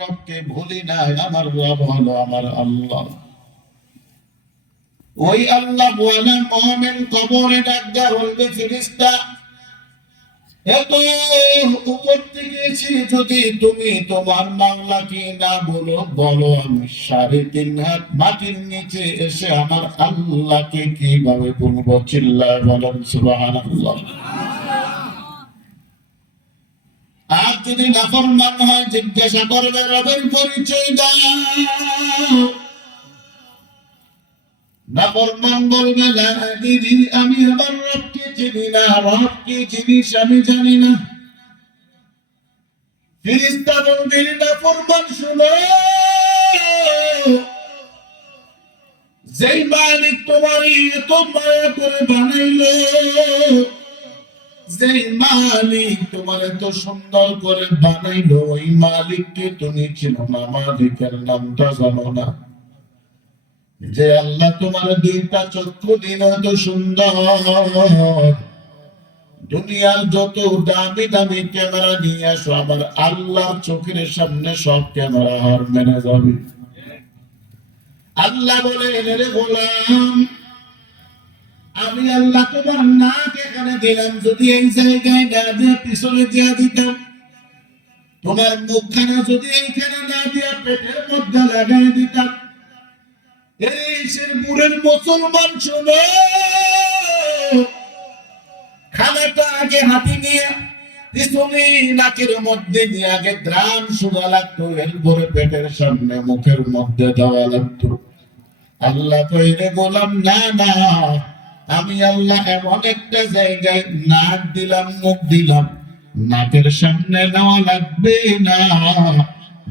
রবকে ভুলি নাই, আমার রব হলো আমার আল্লাহ। ওই আল্লাহ বলে মুমিন কবরে ডাকতে বলবে ফেরেশতা এত উপর থেকে এসে যদি তুমি তোমার মাওলাকে না বলো, বলো আমি 3.5 হাত মাটির নিচে এসে আমার আল্লাহকে কিভাবে বলবো? চিল্লায় বলেন সুবহানাল্লাহ। আর যদি নাফরমান হয় জিজ্ঞাসা করবে রবের পরিচয় দাও। নাফরমান বলবে লা আদিরি, আমি আমার রবকে চিনি না, রব কি জিনিস আমি জানি না। ফেরেশতা বলবে নাফরমান শুনো, যেই মালিক তোমার এত মায়া করে বানাইলো, যেই মালিক তোমার এত সুন্দর করে বানাইলো, ওই মালিককে তুমি চিনো না, মালিকের নামটা জানো না। যে আল্লাহ তোমার 2টা চক্ষু দিন এত সুন্দর, দুনিয়ার যত দামি দামি ক্যামেরা নিয়ে আসো, আমার আল্লাহর চোখের সামনে সব ক্যামেরা হার মেনে যাবে। আল্লাহ বলে রে গোলাম, আমি আল্লাহ তোমার নাক এখানে দিলাম, যদি এই জায়গায় না দিয়ে পিছনে দিয়ে দিতাম, তোমার মুখখানা যদি এইখানে না দিয়া পেটের মধ্যে লাগাই দিতাম। এই শেরপুরের মুসলমান শোনো, খানাটা আগে হাতে নিয়ে পিছনে নাকের মধ্যে দিয়ে আগে গ্রাম শোনা লাগতো, এরপরে পেটের সামনে মুখের মধ্যে দেওয়া লাগতো। আল্লাহ কইরে বললাম না না, আমি আল্লাহ এমন একটা জায়গায় নাক দিলাম, মুখ দিলাম, নাকের সামনে নেওয়া লাগবে না,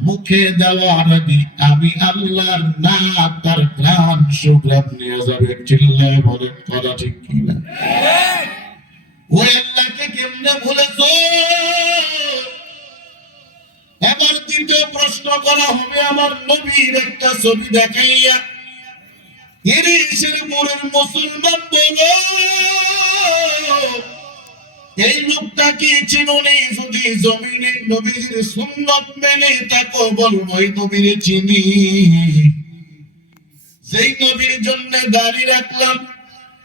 মুখে দেওয়ার আগে আমি আল্লাহর নাক তার গ্রাম সুগ্রাম নিয়ে যাবে। চিল্লায় বলেন কথা ঠিক কিনা? ওই আল্লাহকে কেমনে ভুলেছো? এবার দ্বিতীয় প্রশ্ন করা হবে আমার নবীর একটা ছবি দেখাইয়া, শেরপুরের মুসলমান বলো এই লোকটা কি চিনুনি? যদি জমিনে নবীর সুন্নত মেনে তাকে বলবো এই নবীর চিনি। যেই নবীর জন্য দাড়ি রাখলাম,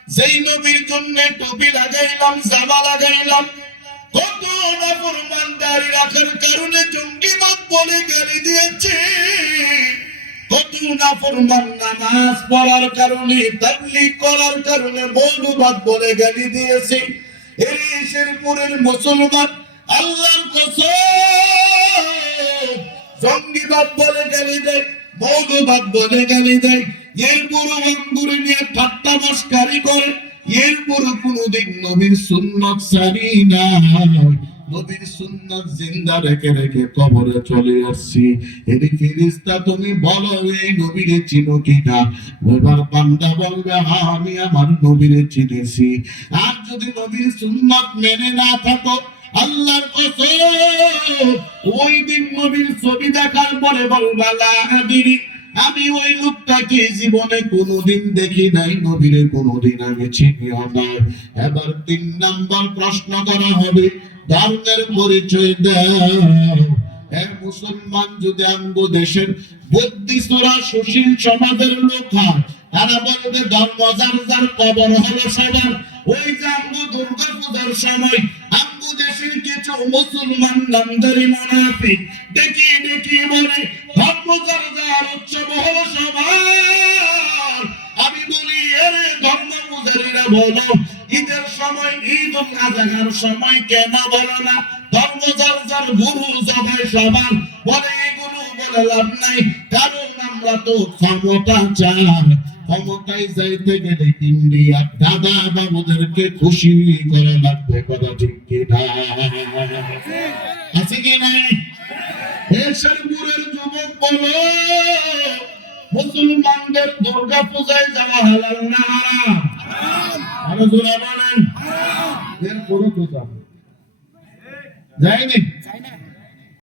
যেই নবীর জন্য টুপি লাগাইলাম, জামা লাগাইলাম, কত নাফরমান দাড়ি রাখার কারণে জঙ্গিবাদ বলে গালি দিয়েছে, কত নাফরমান নামাজ পড়ার কারণে, তাবলীগ করার কারণে মৌলবাদ বলে গালি দিয়েছে। এই শেরপুরের মুসলমান আল্লাহর কসম, জঙ্গিবাদ বলে গালি দেয়, মৌলবাদ বলে গালি দেয়, এরপরও অঙ্গুরে নিয়ে ঠাট্টা মস্কারি করে, এরপরও কোনদিন নবীর সুন্নাত ছাড়ি না, নবীর সুন্নাত জিন্দা রেখে রেখে কবরে চলে আসছি। এই ফেরেশতা তুমি বলো এই নবীরে চিনো কিনা? এবার বান্দা বলবে হ্যাঁ আমি আমার নবীরে চিনেছি। আর যদি নবীর সুন্নাত মেনে না থাকো, আল্লাহর কসম ওই দিন নবীর ছবি দেখার পরে বলবা লা আদিরি, আমি ওই লোকটাকে জীবনে কোনোদিন দেখি নাই, নবীরে কোনোদিন আমি চিনিও না। এবার 3 নাম্বার প্রশ্ন করা হবে, ধর্মের পরিচয় দাও। মুসলমান যদি আমগো দেশের বুদ্ধিস্তরা সুশীল সমাজের লোক হয়, তারা বলবে ধর্ম যার যার, কবর হলো সবার। ওই যে আমগো দুর্গা পূজার সময় আমগো দেশের কিছু মুসলমান নামধারী মুনাফিক ডেকে ডেকে বলে ধর্ম যার যার, উৎসব হলো সবার। আমি বলি এরে ধর্ম পূজারীরা বলো, ঈদের সময় ঈদ উল আজহার সময় কেন বলো না ধর্ম যার যার, গুরু জবাই সবার? বলে এগুলো বলে লাভ নাই, কারণ আমরা তো ক্ষমতা চাই, ক্ষমতায় যাইতে গেলে ইন্ডিয়ার দাদা বাবুদেরকে খুশি করা লাগবে। কথা ঠিক কিনা? আছে কি নাই? শেরপুরের যুবক বলো মুসলমানদের দুর্গা পূজায় যাওয়া হালাল না হারাম? আরো জোরে বলেন। এর পুরো পূজা যায়নি।